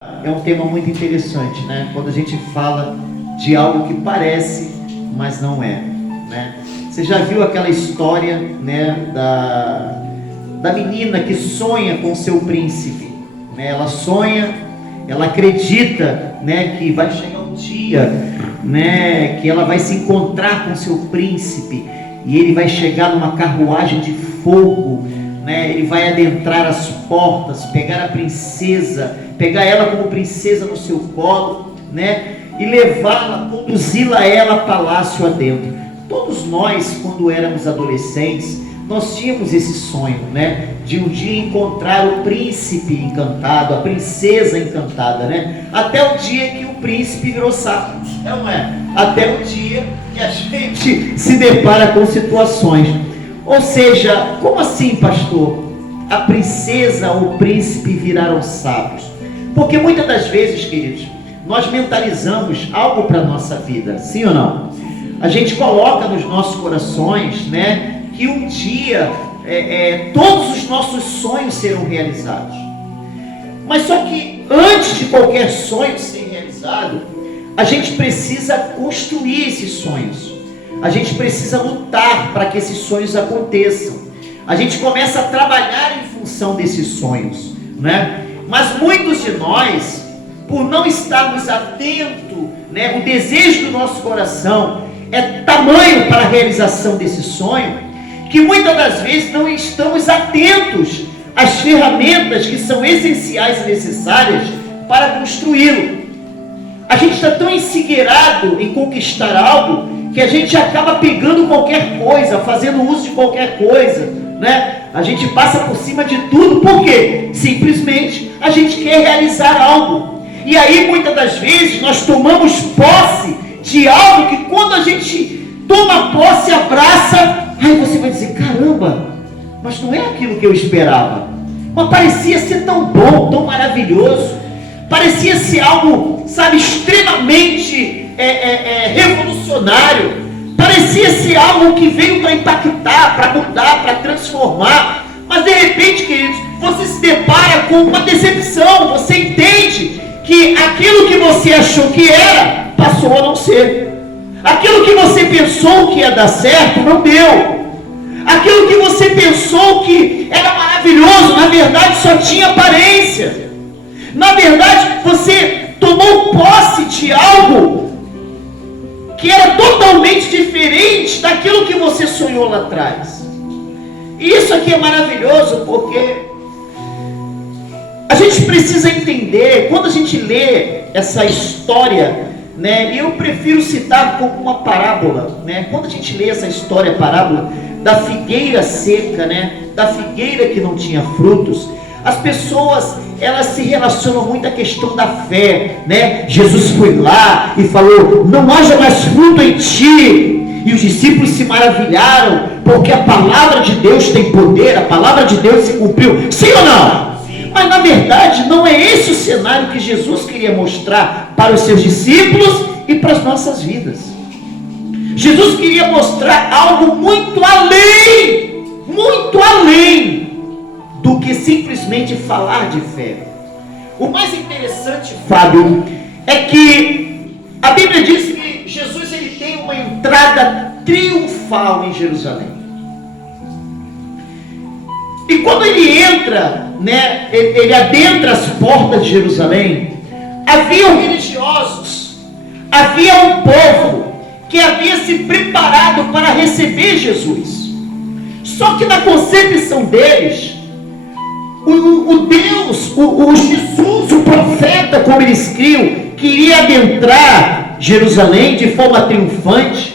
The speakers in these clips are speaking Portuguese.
É um tema muito interessante, né? Quando a gente fala de algo que parece, mas não é, né? Você já viu aquela história, né, da menina que sonha com seu príncipe, né? Ela sonha, ela acredita, né, que vai chegar um dia, né, que ela vai se encontrar com seu príncipe e ele vai chegar numa carruagem de fogo, né? Ele vai adentrar as portas, pegar a princesa, pegar ela como princesa no seu colo, né? E levá-la, conduzi-la ela a palácio adentro. Todos nós, quando éramos adolescentes, nós tínhamos esse sonho, né? De um dia encontrar o príncipe encantado, a princesa encantada, né? Até o dia que o príncipe virou sapo, não é? Até o dia que a gente se depara com situações. Ou seja, como assim, pastor? A princesa ou o príncipe viraram sábios? Porque muitas das vezes, queridos, nós mentalizamos algo para a nossa vida, sim ou não? A gente coloca nos nossos corações, né, que um dia todos os nossos sonhos serão realizados. Mas só que antes de qualquer sonho ser realizado, a gente precisa construir esses sonhos. A gente precisa lutar para que esses sonhos aconteçam. A gente começa a trabalhar em função desses sonhos, né? Mas muitos de nós, por não estarmos atentos, né, o desejo do nosso coração é tamanho para a realização desse sonho, que muitas das vezes não estamos atentos às ferramentas que são essenciais e necessárias para construí-lo. A gente está tão ensigueirado em conquistar algo que a gente acaba pegando qualquer coisa, fazendo uso de qualquer coisa, né? A gente passa por cima de tudo, por quê? Simplesmente a gente quer realizar algo. E aí muitas das vezes nós tomamos posse de algo que quando a gente toma posse, abraça, aí você vai dizer, caramba, mas não é aquilo que eu esperava. Mas parecia ser tão bom, tão maravilhoso, parecia ser algo, sabe, extremamente revolucionário, parecia ser algo que veio para impactar, para mudar, para transformar, mas de repente, queridos, você se depara com uma decepção, você entende que aquilo que você achou que era, passou a não ser. Aquilo que você pensou que ia dar certo, não deu. Aquilo que você pensou que era maravilhoso, na verdade só tinha aparência. Na verdade, você tomou posse de algo que era totalmente diferente daquilo que você sonhou lá atrás. E isso aqui é maravilhoso, porque a gente precisa entender, quando a gente lê essa história, né, eu prefiro citar como uma parábola, né? Quando a gente lê essa história, parábola da figueira seca, né, da figueira que não tinha frutos, as pessoas, elas se relacionam muito à questão da fé, né? Jesus foi lá e falou, não haja mais fruto em ti. E os discípulos se maravilharam, porque a palavra de Deus tem poder, a palavra de Deus se cumpriu. Sim ou não? Sim. Mas na verdade não é esse o cenário que Jesus queria mostrar para os seus discípulos e para as nossas vidas. Jesus queria mostrar algo muito além do que simplesmente falar de fé. O mais interessante, Fábio, é que a Bíblia diz que Jesus ele tem uma entrada triunfal em Jerusalém. E quando ele entra, né, ele adentra as portas de Jerusalém, havia religiosos, havia um povo que havia se preparado para receber Jesus. Só que na concepção deles, o Jesus, o profeta, como eles criam, que iria adentrar Jerusalém de forma triunfante,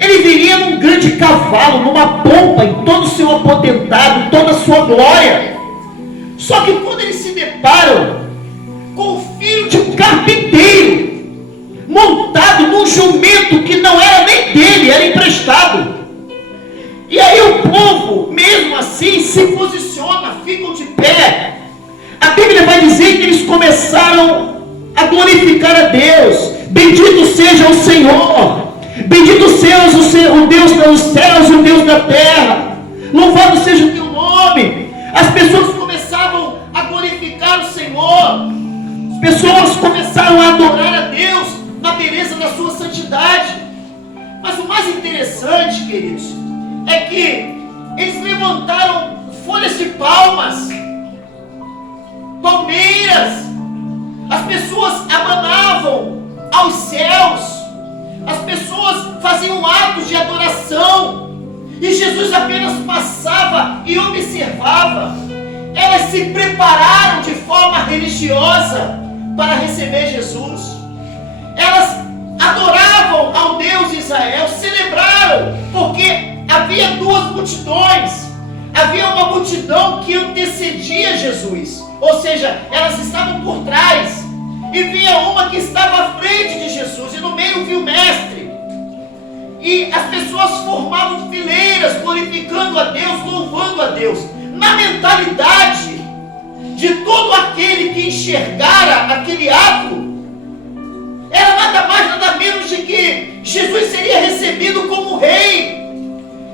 ele viria num grande cavalo, numa pompa, em todo o seu apotentado, toda a sua glória. Só que quando eles se deparam com o filho de um carpinteiro, montado num jumento que não era nem dele, era emprestado. E aí o povo, mesmo assim, se posiciona, ficam de pé. A Bíblia vai dizer que eles começaram a glorificar a Deus. Bendito seja o Senhor, bendito seja o Deus dos céus e o Deus da terra, louvado seja o teu nome. As pessoas começavam a glorificar o Senhor, as pessoas começaram a adorar a Deus na beleza da sua santidade. Mas o mais interessante, queridos, é que eles levantaram folhas de palmas, palmeiras, as pessoas abanavam aos céus, as pessoas faziam atos de adoração, e Jesus apenas passava e observava. Elas se prepararam de forma religiosa para receber Jesus. Elas adoravam ao Deus de Israel, celebraram, porque havia duas multidões. Havia uma multidão que antecedia Jesus, ou seja, elas estavam por trás, e havia uma que estava à frente de Jesus, e no meio viu o mestre. E as pessoas formavam fileiras, glorificando a Deus, louvando a Deus. Na mentalidade de todo aquele que enxergara aquele ato, era nada mais, nada menos de que Jesus seria recebido como rei.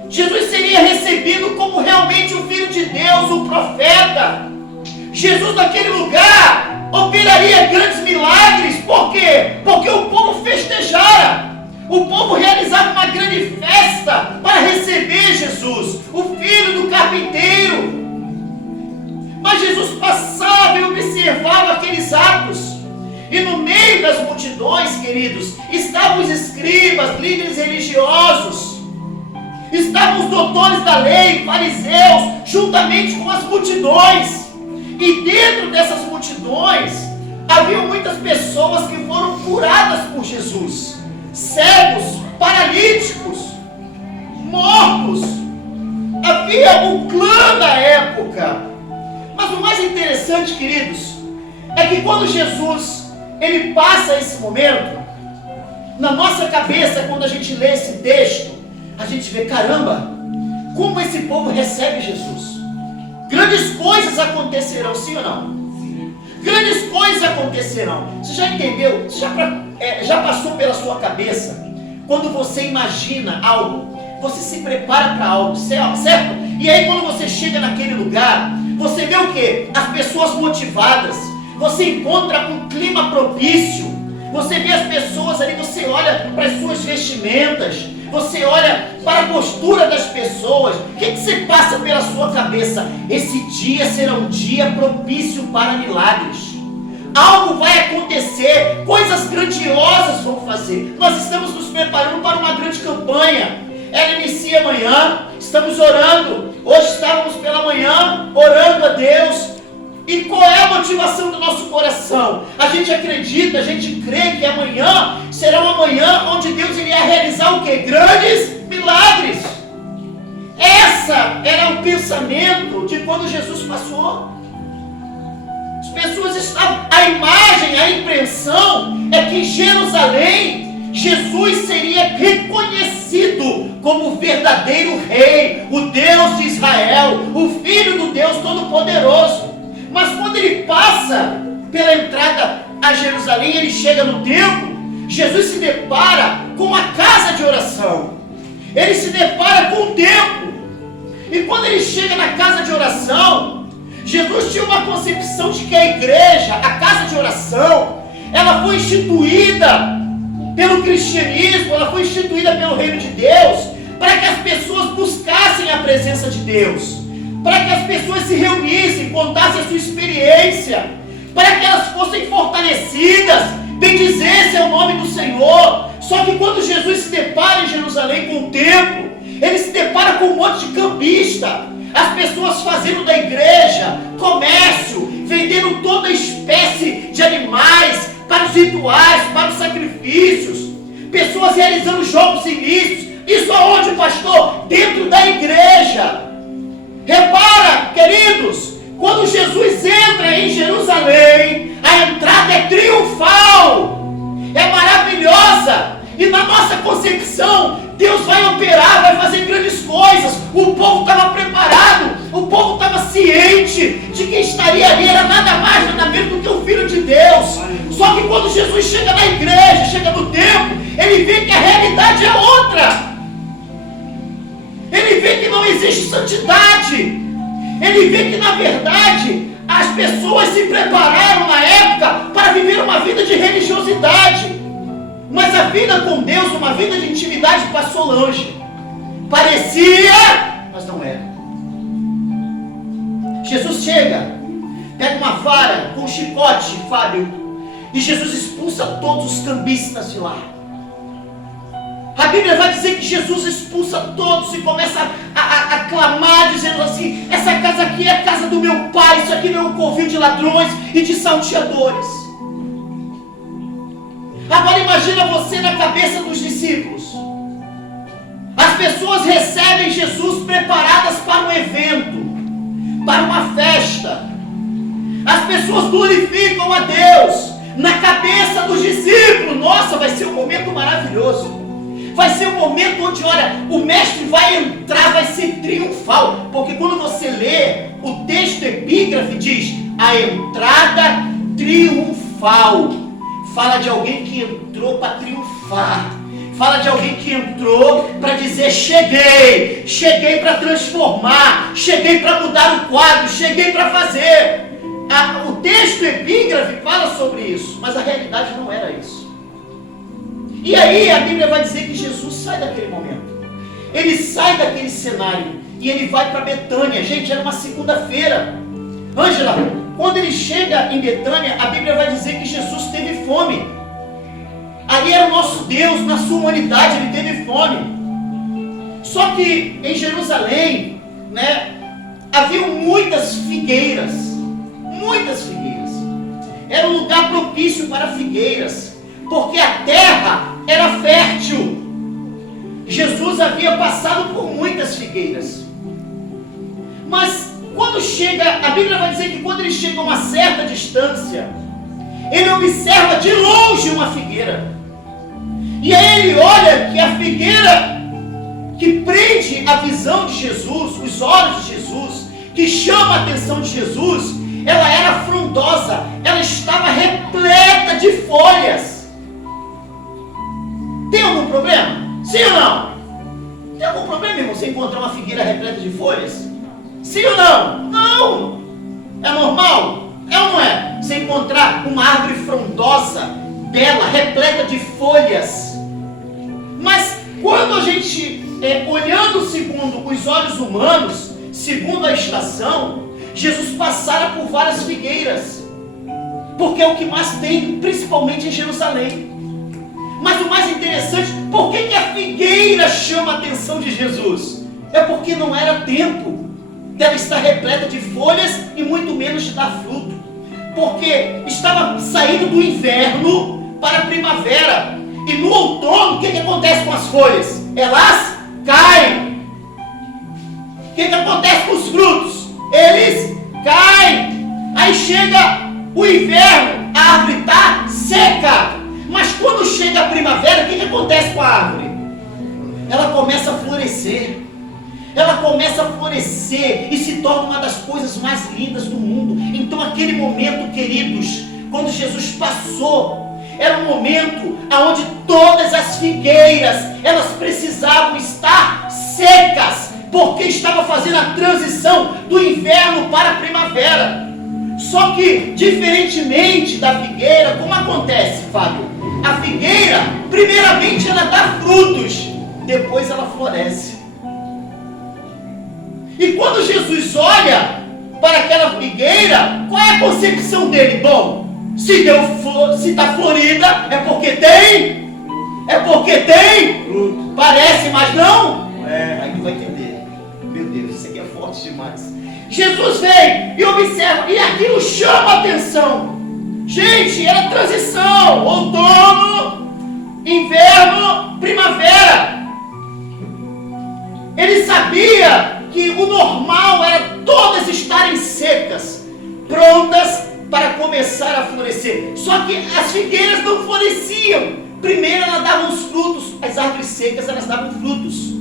Jesus seria recebido como realmente o Filho de Deus, o profeta. Jesus naquele lugar operaria grandes milagres. Por quê? Porque o povo festejara. O povo realizava uma grande festa para receber Jesus, o filho do carpinteiro. Mas Jesus passava e observava aqueles atos. E no meio das multidões, queridos, estavam os escribas, líderes religiosos. Estavam os doutores da lei, fariseus, juntamente com as multidões. E dentro dessas multidões, havia muitas pessoas que foram curadas por Jesus. Cegos, paralíticos, mortos. Havia o clã da época. Mas o mais interessante, queridos, é que quando Jesus, ele passa esse momento, na nossa cabeça, quando a gente lê esse texto, a gente vê, caramba, como esse povo recebe Jesus. Grandes coisas acontecerão, sim ou não? Sim. Grandes coisas acontecerão. Você já entendeu? Você já passou pela sua cabeça? Quando você imagina algo, você se prepara para algo, certo? E aí quando você chega naquele lugar, você vê o quê? As pessoas motivadas. Você encontra um clima propício. Você vê as pessoas ali, você olha para as suas vestimentas, você olha para a postura das pessoas. O que você passa pela sua cabeça? Esse dia será um dia propício para milagres. Algo vai acontecer, coisas grandiosas vão fazer. Nós estamos nos preparando para uma grande campanha. Ela inicia amanhã, estamos orando. Hoje estávamos pela manhã orando a Deus. E qual é a motivação do nosso coração? A gente acredita, a gente crê que amanhã será uma manhã onde Deus iria realizar o quê? Grandes milagres. Essa era o pensamento de quando Jesus passou. As pessoas estavam, a imagem, a impressão é que em Jerusalém Jesus seria reconhecido como o verdadeiro rei, o Deus de Israel, o Filho do Deus Todo-Poderoso. Mas quando ele passa pela entrada a Jerusalém, ele chega no templo, Jesus se depara com a casa de oração. Ele se depara com o templo. E quando ele chega na casa de oração, Jesus tinha uma concepção de que a igreja, a casa de oração, ela foi instituída pelo cristianismo, ela foi instituída pelo reino de Deus, para que as pessoas buscassem a presença de Deus, para que as pessoas se reunissem, contassem a sua experiência, para que elas fossem fortalecidas, bendizessem o nome do Senhor. Só que quando Jesus se depara em Jerusalém com o templo, ele se depara com um monte de cambista, as pessoas fazendo da igreja comércio, vendendo toda espécie de animais para os rituais, para os sacrifícios, pessoas realizando jogos ilícitos. Isso aonde, pastor? Dentro da igreja. Repara, queridos, quando Jesus entra em Jerusalém, a entrada é triunfal, é maravilhosa, e na nossa concepção, Deus vai operar, vai fazer grandes coisas. O povo estava preparado, o povo estava ciente de que estaria ali, era nada mais, nada menos do que o Filho de Deus. Só que quando Jesus chega na igreja, chega no templo, ele vê que a realidade é outra. Ele vê que não existe santidade. Ele vê que, na verdade, as pessoas se prepararam na época para viver uma vida vida com Deus, uma vida de intimidade, passou longe. Parecia, mas não era. Jesus chega, pega uma vara com um chicote, Fábio, e Jesus expulsa todos os cambistas de lá. A Bíblia vai dizer que Jesus expulsa todos e começa a clamar, dizendo assim: essa casa aqui é a casa do meu pai, isso aqui não é um covil de ladrões e de salteadores. Agora imagina você na cabeça dos discípulos. As pessoas recebem Jesus preparadas para um evento, para uma festa. As pessoas glorificam a Deus. Na cabeça dos discípulos, nossa, vai ser um momento maravilhoso. Vai ser um momento onde, olha, o mestre vai entrar, vai ser triunfal. Porque quando você lê o texto epígrafe, diz a entrada triunfal. Fala de alguém que entrou para triunfar. Fala de alguém que entrou para dizer: cheguei. Cheguei para transformar. Cheguei para mudar o quadro. Cheguei para fazer. O texto epígrafe fala sobre isso. Mas a realidade não era isso. E aí a Bíblia vai dizer que Jesus sai daquele momento. Ele sai daquele cenário e ele vai para Betânia. Gente, era uma segunda-feira. Ângela, quando ele chega em Betânia, a Bíblia vai dizer que Jesus teve fome. Ali era o nosso Deus, na sua humanidade, ele teve fome. Só que em Jerusalém, havia muitas figueiras. Muitas figueiras. Era um lugar propício para figueiras, porque a terra era fértil. Jesus havia passado por muitas figueiras. Mas quando chega, a Bíblia vai dizer que quando ele chega a uma certa distância, ele observa de longe uma figueira. E aí ele olha que a figueira que prende a visão de Jesus, os olhos de Jesus, que chama a atenção de Jesus, ela era frondosa, ela estava repleta de folhas. Tem algum problema? Sim ou não? Tem algum problema, irmão, você encontrar uma figueira repleta de folhas? Sim ou não? Não! É normal? É ou não é? Você encontrar uma árvore frondosa, bela, repleta de folhas. Mas quando a gente, olhando segundo os olhos humanos, segundo a estação, Jesus passara por várias figueiras, porque é o que mais tem, principalmente em Jerusalém. Mas o mais interessante, por que a figueira chama a atenção de Jesus? É porque não era tempo dela estar repleta de folhas e muito menos de dar fruto. Porque estava saindo do inverno para a primavera. E no outono, o que acontece com as folhas? Elas caem. O que acontece com os frutos? Eles caem. Aí chega o inverno, a árvore está seca. Mas quando chega a primavera, o que acontece com a árvore? Ela começa a florescer. Ela começa a florescer e se torna uma das coisas mais lindas do mundo. Então aquele momento, queridos, quando Jesus passou, era um momento onde todas as figueiras, elas precisavam estar secas, porque estava fazendo a transição do inverno para a primavera. Só que, diferentemente da figueira, como acontece, Fábio? A figueira, primeiramente ela dá frutos, depois ela floresce. E quando Jesus olha para aquela figueira, qual é a concepção dele? Bom, se está florida, é porque tem fruto. Parece, mas não? Aí tu vai entender. Meu Deus, isso aqui é forte demais. Jesus vem e observa, e aquilo chama a atenção. Gente, era transição, outono, inverno, primavera. Ele sabia que o normal era todas estarem secas, prontas para começar a florescer. Só que as figueiras não floresciam. Primeiro elas davam os frutos, as árvores secas elas davam frutos.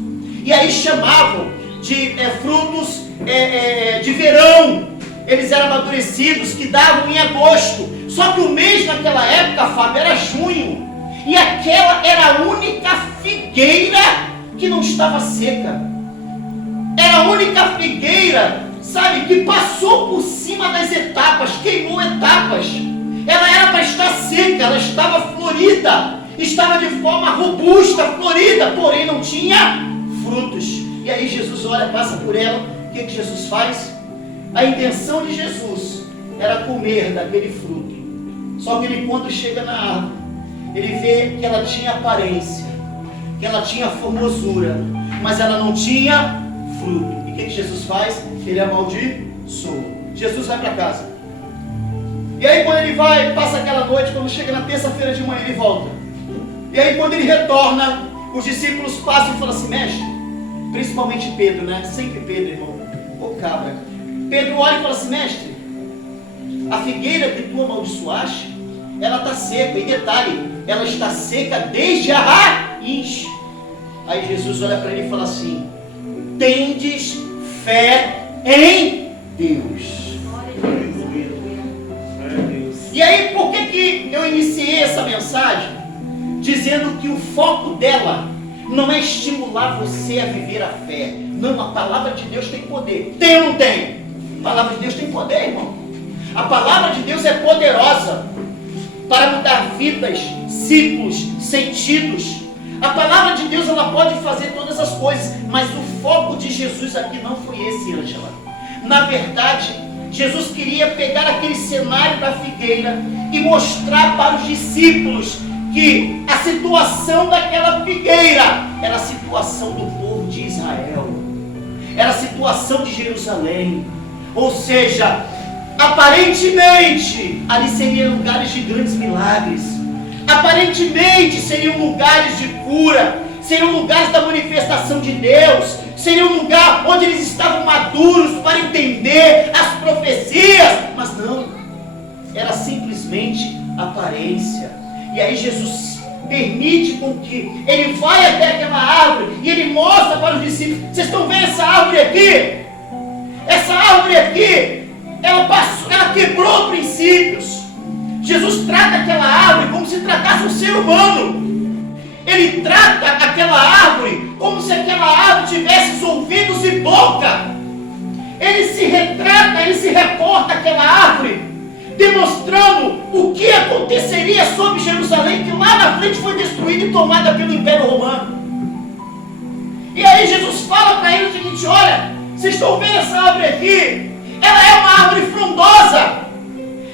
E aí chamavam de frutos de verão. Eles eram amadurecidos, que davam em agosto. Só que o mês naquela época, Fábio, era junho. E aquela era a única figueira que não estava seca. Era a única figueira, sabe, que passou por cima das etapas, queimou etapas. Ela era para estar seca, ela estava florida. estava de forma robusta, florida, porém não tinha frutos. E aí Jesus olha, passa por ela. O que Jesus faz? A intenção de Jesus era comer daquele fruto. Só que ele, quando chega na árvore, ele vê que ela tinha aparência, que ela tinha formosura, mas ela não tinha fruto. E o que Jesus faz? Ele amaldiçoa. Jesus vai para casa. E aí quando ele vai, passa aquela noite, quando chega na terça-feira de manhã ele volta. E aí quando ele retorna, os discípulos passam e falam assim: mestre, principalmente Pedro, né? Sempre Pedro, irmão. Ô cabra. Pedro olha e fala assim: mestre, a figueira que tu amaldiçoaste, ela está seca. E detalhe, ela está seca desde a raiz. Aí Jesus olha para ele e fala assim: tendes fé em Deus. E aí, por que eu iniciei essa mensagem dizendo que o foco dela não é estimular você a viver a fé? Não, a palavra de Deus tem poder. Tem ou não tem? A palavra de Deus tem poder, irmão. A palavra de Deus é poderosa para mudar vidas, ciclos, sentidos. A palavra de Deus, ela pode fazer todas as coisas, mas o foco de Jesus aqui não foi esse, Ângela. Na verdade, Jesus queria pegar aquele cenário da figueira e mostrar para os discípulos que a situação daquela figueira era a situação do povo de Israel, era a situação de Jerusalém. Ou seja, aparentemente ali seriam lugares de grandes milagres, aparentemente seriam lugares de cura, seriam lugares da manifestação de Deus, seria um lugar onde eles estavam maduros para entender as profecias, mas não, era simplesmente aparência. E aí Jesus permite com que ele vai até aquela árvore e ele mostra para os discípulos: vocês estão vendo essa árvore aqui? Essa árvore aqui, ela quebrou princípios. Jesus trata aquela árvore como se tratasse um ser humano. Ele trata aquela árvore como se aquela árvore tivesse ouvidos e boca. Ele se retrata, ele se reporta àquela árvore, demonstrando o que aconteceria sobre Jerusalém, que lá na frente foi destruída e tomada pelo Império Romano. E aí Jesus fala para ele o seguinte: olha, vocês estão vendo essa árvore aqui? Ela é uma árvore frondosa,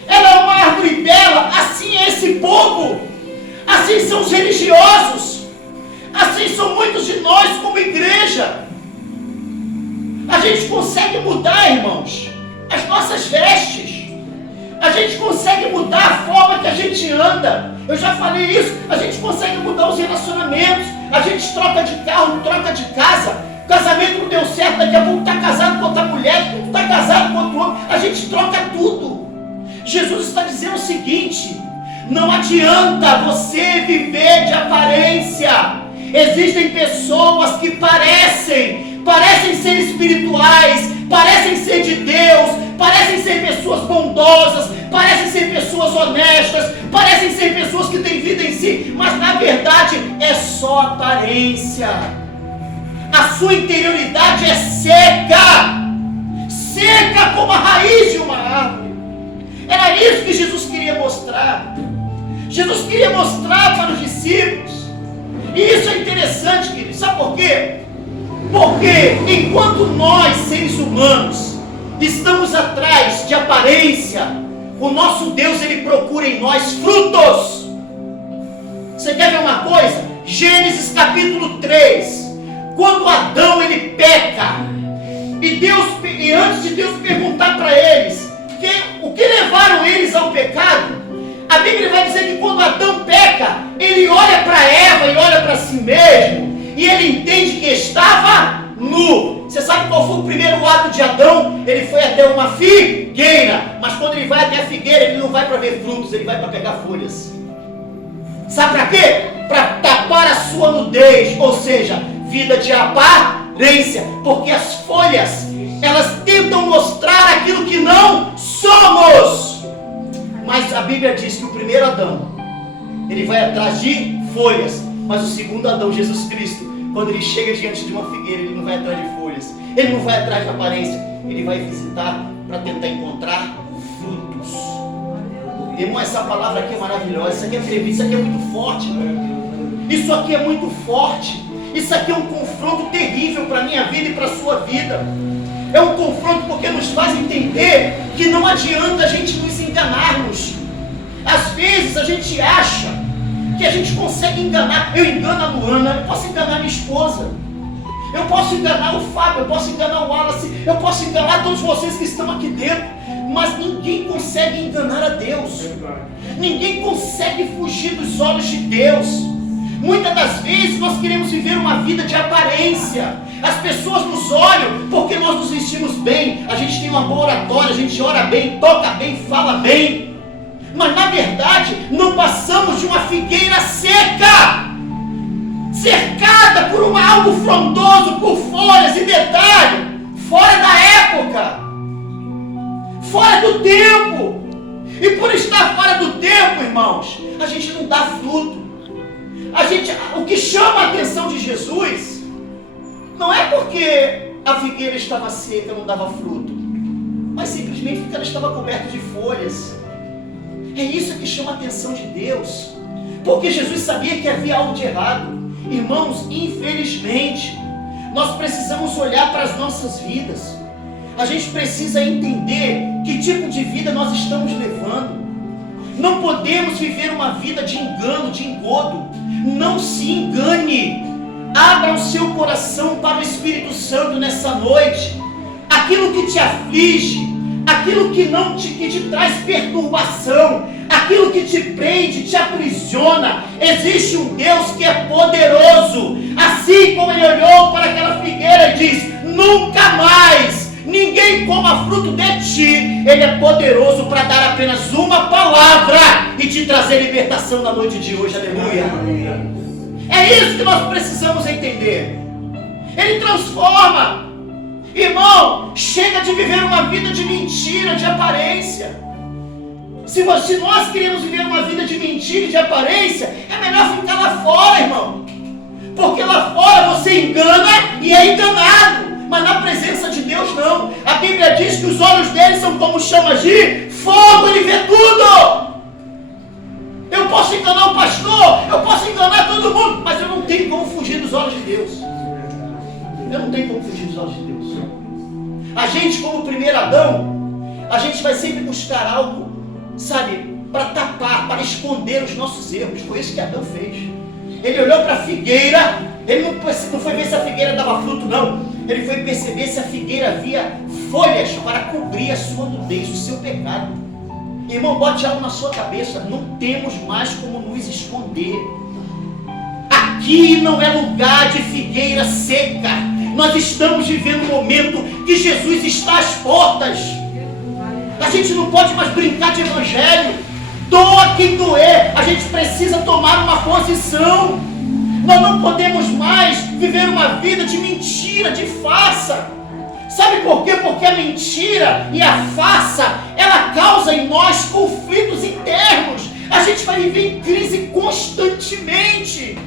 ela é uma árvore bela. Assim é esse povo, assim são os religiosos, assim são muitos de nós como igreja. A gente consegue mudar, irmãos, as nossas vestes, a gente consegue mudar a forma que a gente anda. Eu já falei isso. A gente consegue mudar os relacionamentos, a gente troca de carro, troca de casa. O casamento não deu certo, daqui a pouco está casado com outra mulher, está casado com outro homem, a gente troca tudo. Jesus está dizendo o seguinte: não adianta você viver de aparência. Existem pessoas que parecem ser espirituais, parecem ser de Deus, parecem ser pessoas bondosas, parecem ser pessoas honestas, parecem ser pessoas que têm vida em si, mas na verdade é só aparência. A sua interioridade é seca, seca como a raiz de uma árvore. Era isso que Jesus queria mostrar. Jesus queria mostrar para os discípulos. E isso é interessante, querido. Sabe por quê? Porque enquanto nós, seres humanos, estamos atrás de aparência, o nosso Deus, ele procura em nós frutos. Você quer ver uma coisa? Gênesis capítulo 3. Quando Adão ele peca, e antes de Deus perguntar para eles o que levaram eles ao pecado, a Bíblia vai dizer que quando Adão peca, ele olha para Eva e olha para si mesmo, e ele entende que estava nu. Você sabe qual foi o primeiro ato de Adão? Ele foi até uma figueira, mas quando ele vai até a figueira, ele não vai para ver frutos, ele vai para pegar folhas. Sabe para quê? Para tapar a sua nudez, ou seja, vida de aparência, porque as folhas, elas tentam mostrar aquilo que não somos. Mas a Bíblia diz que o primeiro Adão, ele vai atrás de folhas, mas o segundo Adão, Jesus Cristo, quando ele chega diante de uma figueira, ele não vai atrás de folhas, ele não vai atrás de aparência, ele vai visitar para tentar encontrar frutos. Irmão, essa palavra aqui é maravilhosa, isso aqui é muito forte. Isso aqui é muito forte. Isso aqui é um confronto terrível para a minha vida e para a sua vida. É um confronto porque nos faz entender que não adianta a gente nos enganarmos. Às vezes a gente acha que a gente consegue enganar. Eu engano a Luana, eu posso enganar minha esposa. Eu posso enganar o Fábio, eu posso enganar o Wallace, eu posso enganar todos vocês que estão aqui dentro. Mas ninguém consegue enganar a Deus. Ninguém consegue fugir dos olhos de Deus. Muitas das vezes nós queremos viver uma vida de aparência. As pessoas nos olham porque nós nos vestimos bem, a gente tem uma boa oratória, a gente ora bem, toca bem, fala bem. Mas na verdade não passamos de uma figueira seca, cercada por algo frondoso, por folhas e detalhe, fora da época, fora do tempo. E por estar fora do tempo, irmãos, a gente não dá fruto. O que chama a atenção de Jesus não é porque a figueira estava seca, não dava fruto, mas simplesmente porque ela estava coberta de folhas. É isso que chama a atenção de Deus, porque Jesus sabia que havia algo de errado. Irmãos, infelizmente, nós precisamos olhar para as nossas vidas. A gente precisa entender que tipo de vida nós estamos levando. Não podemos viver uma vida de engano, de engodo. Não se engane. Abra o seu coração para o Espírito Santo nessa noite. Aquilo que te aflige, aquilo que te traz perturbação, aquilo que te prende, te aprisiona, existe um Deus que é poderoso. Assim como ele olhou para aquela figueira e diz: nunca mais ninguém coma fruto de ti. Ele é poderoso para dar apenas uma palavra e te trazer libertação na noite de hoje. Aleluia. É isso que nós precisamos entender. Ele transforma. Irmão, chega de viver uma vida de mentira, de aparência. Se nós queremos viver uma vida de mentira e de aparência, é melhor ficar lá fora, irmão. Porque lá fora você engana e é enganado. Mas na presença de Deus não. A Bíblia diz que os olhos dele são como chamas de fogo, ele vê tudo. Eu posso enganar o pastor, eu posso enganar todo mundo, mas eu não tenho como fugir dos olhos de Deus. Eu não tenho como fugir dos olhos de Deus. A gente, como o primeiro Adão, a gente vai sempre buscar algo, sabe, para tapar, para esconder os nossos erros. Foi isso que Adão fez. Ele olhou para a figueira, ele não foi ver se a figueira dava fruto, não. Ele foi perceber se a figueira havia folhas para cobrir a sua nudez, o seu pecado. Irmão, bote algo na sua cabeça: não temos mais como nos esconder. Aqui não é lugar de figueira seca. Nós estamos vivendo um momento que Jesus está às portas. A gente não pode mais brincar de evangelho. Doa quem doer. A gente precisa tomar uma posição. Nós não podemos mais viver uma vida de mentira, de farsa. Sabe por quê? Porque a mentira e a farsa, ela causa em nós conflitos internos. A gente vai viver em crise constantemente.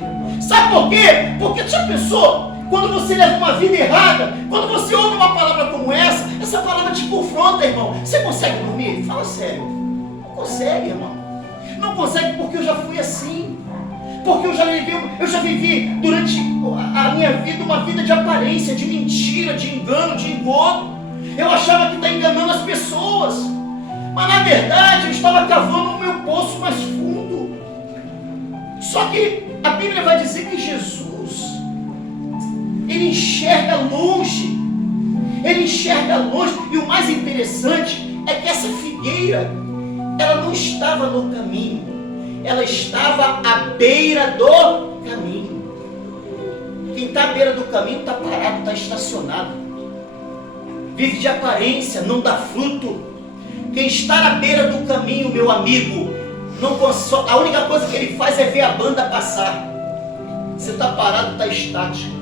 Sabe por quê? Porque já pensou? Quando você leva uma vida errada, quando você ouve uma palavra como essa palavra te confronta, irmão. Você consegue dormir? Fala sério. Não consegue, irmão. Não consegue, porque eu já fui assim. Porque eu já vivi durante a minha vida uma vida de aparência, de mentira, de engano, de engodo. Eu achava que estava enganando as pessoas. Mas na verdade eu estava cavando o meu poço mais fundo. Só que a Bíblia vai dizer que Jesus, ele enxerga longe. Ele enxerga longe. E o mais interessante é que essa figueira, ela não estava no caminho. Ela estava à beira do caminho. Quem está à beira do caminho está parado, está estacionado. Vive de aparência, não dá fruto. Quem está à beira do caminho, meu amigo, a única coisa que ele faz é ver a banda passar. Você está parado, está estático.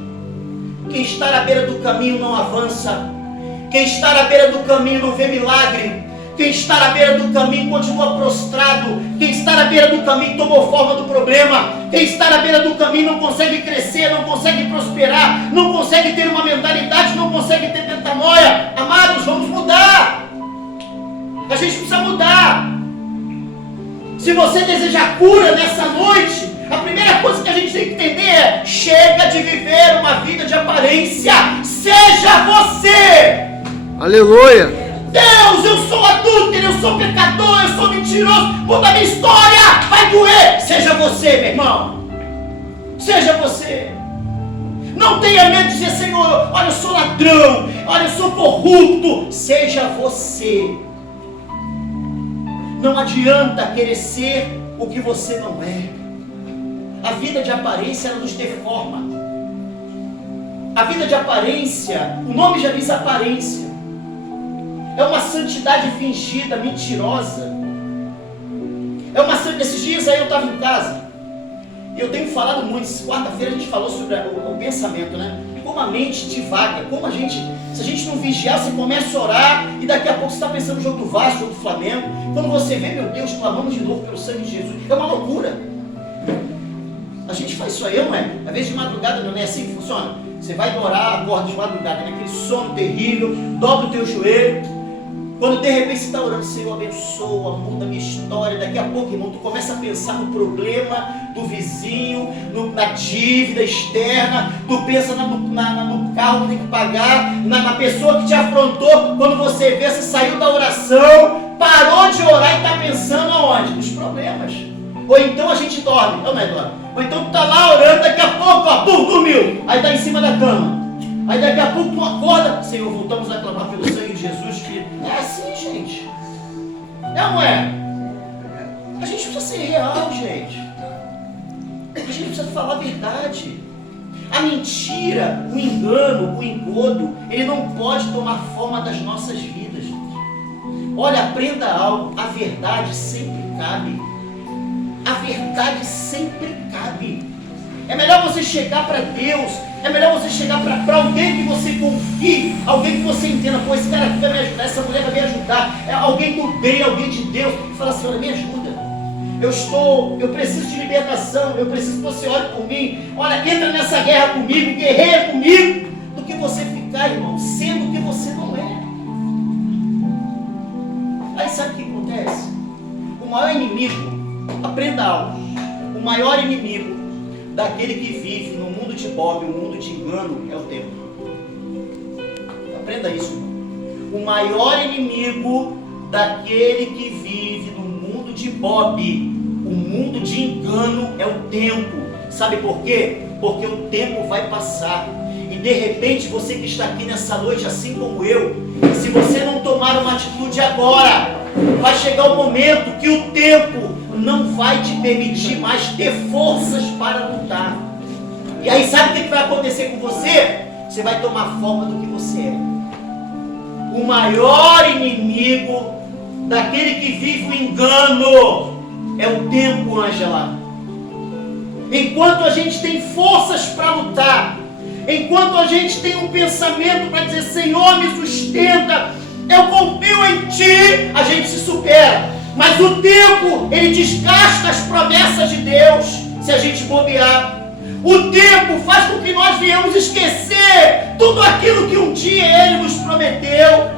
Quem está à beira do caminho não avança. Quem está à beira do caminho não vê milagre. Quem está à beira do caminho continua prostrado. Quem está à beira do caminho tomou forma do problema. Quem está à beira do caminho não consegue crescer, não consegue prosperar, não consegue ter uma mentalidade, não consegue ter metanoia. Amados, vamos mudar. A gente precisa mudar. Se você deseja cura nessa noite, a primeira primeira coisa que a gente tem que entender é: chega de viver uma vida de aparência. Seja você. Aleluia. Deus, eu sou adúltero, eu sou pecador, eu sou mentiroso, muda a minha história, vai doer. Seja você, meu irmão. Seja você. Não tenha medo de dizer: Senhor, olha, eu sou ladrão, olha, eu sou corrupto. Seja você. Não adianta querer ser o que você não é. A vida de aparência, ela nos deforma. A vida de aparência, o nome já diz aparência. É uma santidade fingida, mentirosa. Esses dias aí eu estava em casa. E eu tenho falado muito. Quarta-feira a gente falou sobre o pensamento, né? Como a mente divaga. Se a gente não vigiar, você começa a orar. E daqui a pouco você está pensando no jogo do Vasco, jogo do Flamengo. Quando você vê: meu Deus, clamamos de novo pelo sangue de Jesus. É uma loucura. A gente faz isso aí, não é? Às vezes de madrugada não é assim que funciona. Você vai orar, acorda de madrugada, naquele sono terrível, dobra o teu joelho. Quando de repente você está orando: Senhor, abençoa, muda a minha história. Daqui a pouco, irmão, tu começa a pensar no problema do vizinho, na dívida externa. Tu pensa no carro que tem que pagar, na pessoa que te afrontou. Quando você vê, você saiu da oração, parou de orar e está pensando aonde? Nos problemas. Ou então a gente dorme, não é dorme. Ou então tu está lá orando, daqui a pouco, ó, pum, dormiu. Aí está em cima da cama. Aí daqui a pouco tu acorda: Senhor, voltamos a clamar pelo sangue de Jesus. Que é assim, gente. É ou não é? A gente precisa ser real, gente. A gente precisa falar a verdade. A mentira, o engano, o engodo, ele não pode tomar forma das nossas vidas, gente. Olha, aprenda algo: a verdade sempre cabe. A verdade sempre cabe. É melhor você chegar para Deus, é melhor você chegar para alguém que você confie, alguém que você entenda: pô, esse cara aqui vai me ajudar, essa mulher vai me ajudar, é alguém do bem, alguém de Deus, e fala assim: olha, me ajuda, eu preciso de libertação, eu preciso que você ore por mim, olha, entra nessa guerra comigo, guerreia comigo, do que você ficar, irmão, sendo o que você não é. Aí sabe o que acontece? O maior inimigo, aprenda algo, o maior inimigo daquele que vive no mundo de Bob, o mundo de engano, é o tempo. Aprenda isso, irmão. O maior inimigo daquele que vive no mundo de Bob, o mundo de engano, é o tempo. Sabe por quê? Porque o tempo vai passar. E de repente, você que está aqui nessa noite, assim como eu, se você não tomar uma atitude agora, vai chegar o momento que o tempo não vai te permitir mais ter forças para lutar. E aí sabe o que vai acontecer com você? Você vai tomar forma do que você é. O maior inimigo daquele que vive o engano é o tempo, Ângela. Enquanto a gente tem forças para lutar, enquanto a gente tem um pensamento para dizer: Senhor, me sustenta, eu confio em Ti, a gente se supera. Mas o tempo, ele desgasta as promessas de Deus, se a gente bobear. O tempo faz com que nós venhamos esquecer tudo aquilo que um dia Ele nos prometeu.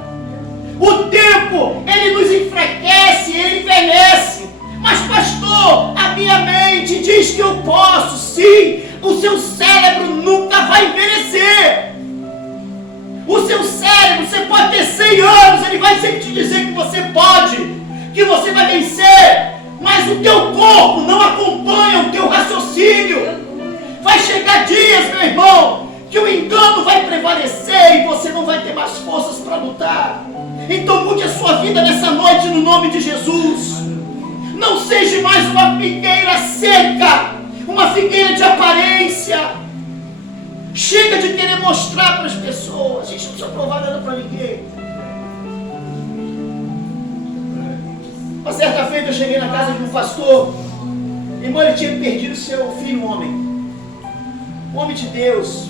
O tempo, ele nos enfraquece, ele envelhece. Mas pastor, a minha mente diz que eu posso, sim. O seu cérebro nunca vai envelhecer. O seu cérebro, você pode ter 100 anos, ele vai sempre te dizer que você pode, que você vai vencer, mas o teu corpo não acompanha o teu raciocínio. Vai chegar dias, meu irmão, que o engano vai prevalecer e você não vai ter mais forças para lutar. Então mude a sua vida nessa noite no nome de Jesus. Não seja mais uma figueira seca, uma figueira de aparência. Chega de querer mostrar para as pessoas. A gente não precisa provar nada para ninguém. Uma certa feita eu cheguei na casa de um pastor. Irmão, ele tinha perdido seu filho, um homem de Deus,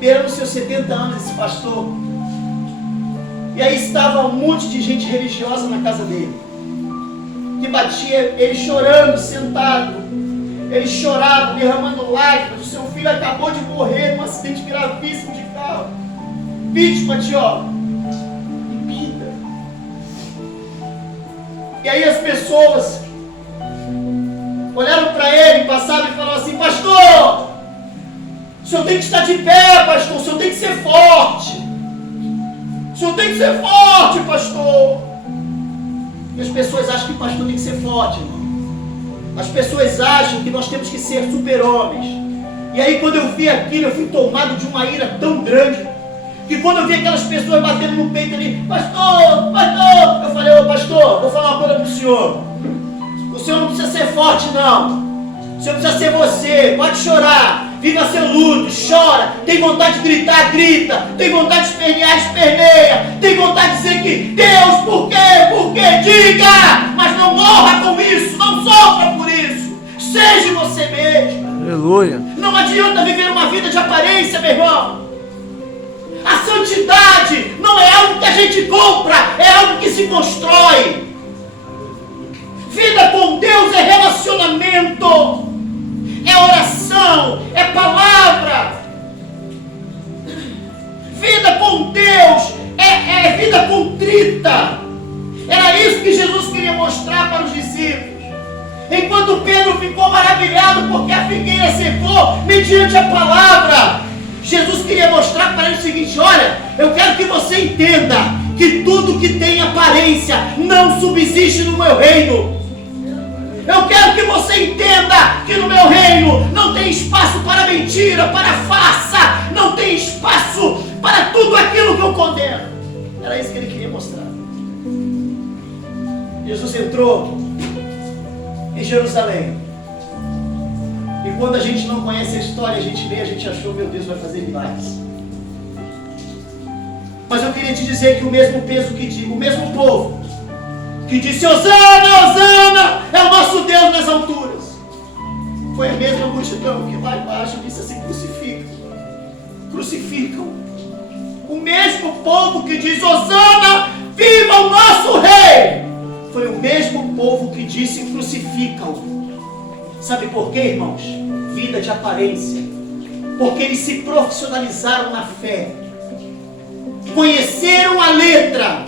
beirando seus 70 anos, esse pastor. E aí estava um monte de gente religiosa na casa dele, que batia, ele chorando, sentado. Ele chorava, derramando lágrimas. O seu filho acabou de morrer num acidente gravíssimo de carro, vítima de bebida. E aí as pessoas olharam para ele dele passava e falava assim: pastor, o senhor tem que estar de pé, pastor, o senhor tem que ser forte. O senhor tem que ser forte, pastor. E as pessoas acham que o pastor tem que ser forte, irmão. As pessoas acham que nós temos que ser super-homens. E aí quando eu vi aquilo, eu fui tomado de uma ira tão grande, que quando eu vi aquelas pessoas batendo no peito ali: pastor, pastor, eu falei: ô pastor, vou falar uma coisa pro senhor. O senhor não precisa ser forte, não. O senhor precisa ser você. Pode chorar, viva seu luto, chora. Tem vontade de gritar, grita. Tem vontade de espernear, esperneia. Tem vontade de dizer que Deus, por quê? Por quê? Diga! Mas não morra com isso, não sofra por isso. Seja você mesmo. Aleluia. Não adianta viver uma vida de aparência, meu irmão. A santidade não é algo que a gente compra, é algo que se constrói. Vida com Deus é relacionamento, é oração, é palavra. Vida com Deus é vida contrita. Era isso que Jesus queria mostrar para os discípulos. Enquanto Pedro ficou maravilhado porque a figueira secou mediante a palavra, Jesus queria mostrar para ele o seguinte: olha, eu quero que você entenda que tudo que tem aparência não subsiste no meu reino. Eu quero que você entenda que no meu reino não tem espaço para mentira, para farsa, não tem espaço para tudo aquilo que eu condeno. Era isso que ele queria mostrar. Jesus entrou em Jerusalém. E quando a gente não conhece a história, a gente lê, a gente achou: meu Deus, vai fazer milagres. Mas eu queria te dizer que o mesmo peso que diz, o mesmo povo que disse: Hosana, Hosana, é o nosso Deus nas alturas, foi a mesma multidão que lá embaixo disse assim: crucificam, crucificam. O mesmo povo que diz: Hosana, viva o nosso rei, foi o mesmo povo que disse: crucificam. Sabe por quê, irmãos? Vida de aparência. Porque eles se profissionalizaram na fé, conheceram a letra,